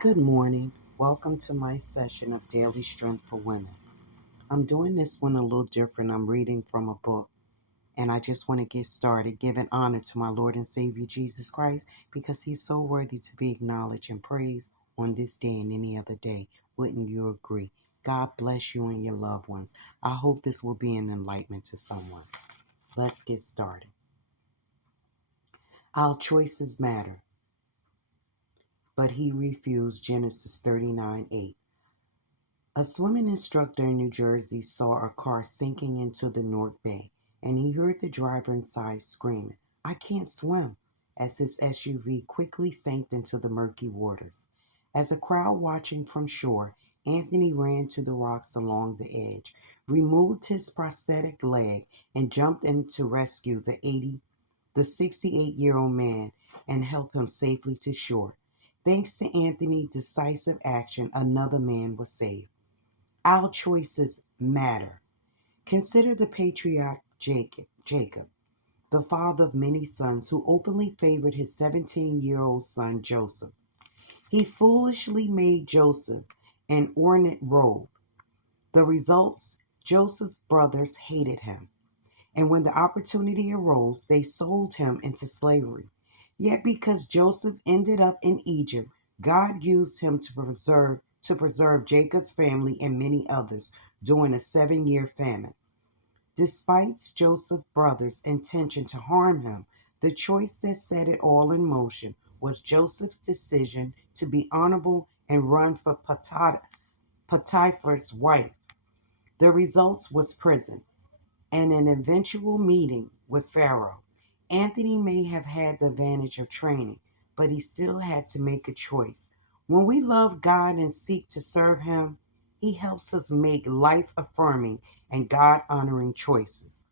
Good morning. Welcome to my session of Daily Strength for Women. I'm doing this one a little different. I'm reading from a book, and I just want to get started giving honor to my Lord and Savior Jesus Christ because He's so worthy to be acknowledged and praised on this day and any other day. Wouldn't you agree? God bless you and your loved ones. I hope this will be an enlightenment to someone. Let's get started. Our choices matter, but he refused. Genesis 39:8. A swimming instructor in New Jersey saw a car sinking into the North Bay, and he heard the driver inside screaming, "I can't swim," as his SUV quickly sank into the murky waters. As a crowd watching from shore, Anthony ran to the rocks along the edge, removed his prosthetic leg, and jumped in to rescue the 68-year-old man and help him safely to shore. Thanks to Anthony's decisive action, another man was saved. Our choices matter. Consider the patriarch Jacob, the father of many sons, who openly favored his 17-year-old son Joseph. He foolishly made Joseph an ornate robe. The results: Joseph's brothers hated him, and when the opportunity arose, they sold him into slavery. Yet because Joseph ended up in Egypt, God used him to preserve Jacob's family and many others during a 7-year famine. Despite Joseph's brothers' intention to harm him, the choice that set it all in motion was Joseph's decision to be honorable and run for Potiphar's wife. The results was prison and an eventual meeting with Pharaoh. Anthony may have had the advantage of training, but he still had to make a choice. When we love God and seek to serve Him, He helps us make life affirming and God honoring choices.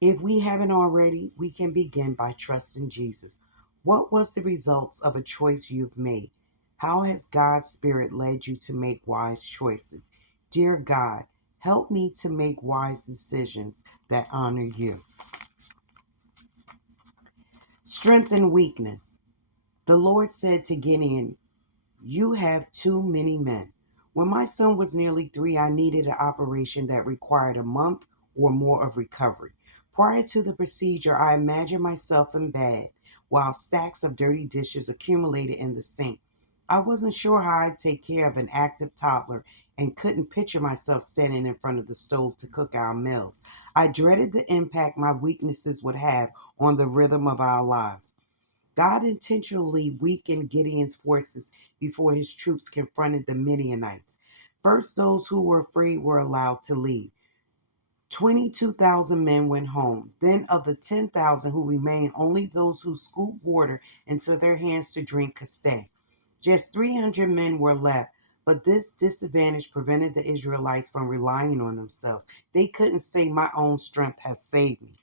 If we haven't already, we can begin by trusting Jesus. What was the results of a choice you've made? How has God's Spirit led you to make wise choices? Dear God, help me to make wise decisions that honor you. Strength and weakness. The Lord said to Gideon, "You have too many men." When my son was nearly 3, I needed an operation that required a month or more of recovery. Prior to the procedure, I imagined myself in bed while stacks of dirty dishes accumulated in the sink. I wasn't sure how I'd take care of an active toddler and couldn't picture myself standing in front of the stove to cook our meals. I dreaded the impact my weaknesses would have on the rhythm of our lives. God intentionally weakened Gideon's forces before his troops confronted the Midianites. First, those who were afraid were allowed to leave. 22,000 men went home. Then, of the 10,000 who remained, only those who scooped water into their hands to drink could stay. Just 300 men were left, but this disadvantage prevented the Israelites from relying on themselves. They couldn't say, "My own strength has saved me."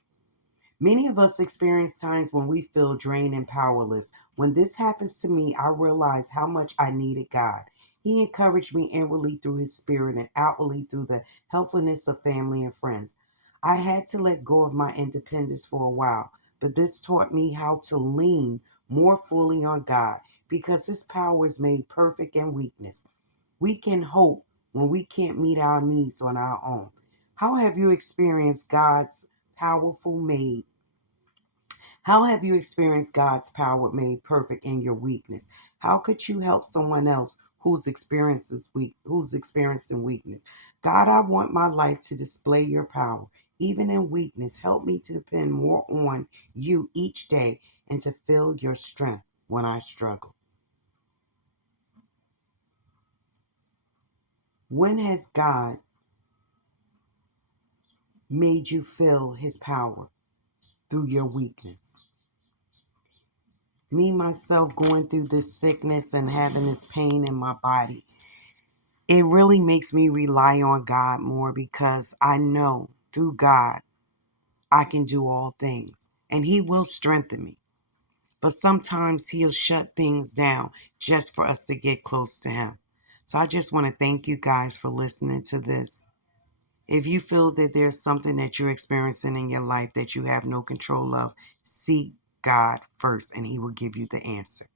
Many of us experience times when we feel drained and powerless. When this happens to me, I realize how much I needed God. He encouraged me inwardly through His Spirit and outwardly through the helpfulness of family and friends. I had to let go of my independence for a while, but this taught me how to lean more fully on God because His power is made perfect in weakness. We can hope when we can't meet our needs on our own. How have you experienced God's powerful made how have you experienced God's power made perfect in your weakness? How could you help someone else who's experiencing weakness? God, I want my life to display your power, even in weakness. Help me to depend more on you each day and to feel your strength when I struggle. When has God made you feel his power through your weakness? Me, myself, going through this sickness and having this pain in my body, it really makes me rely on God more because I know through God I can do all things and He will strengthen me. But sometimes He'll shut things down just for us to get close to Him. So I just want to thank you guys for listening to this. If you feel that there's something that you're experiencing in your life that you have no control of, seek God first and He will give you the answer.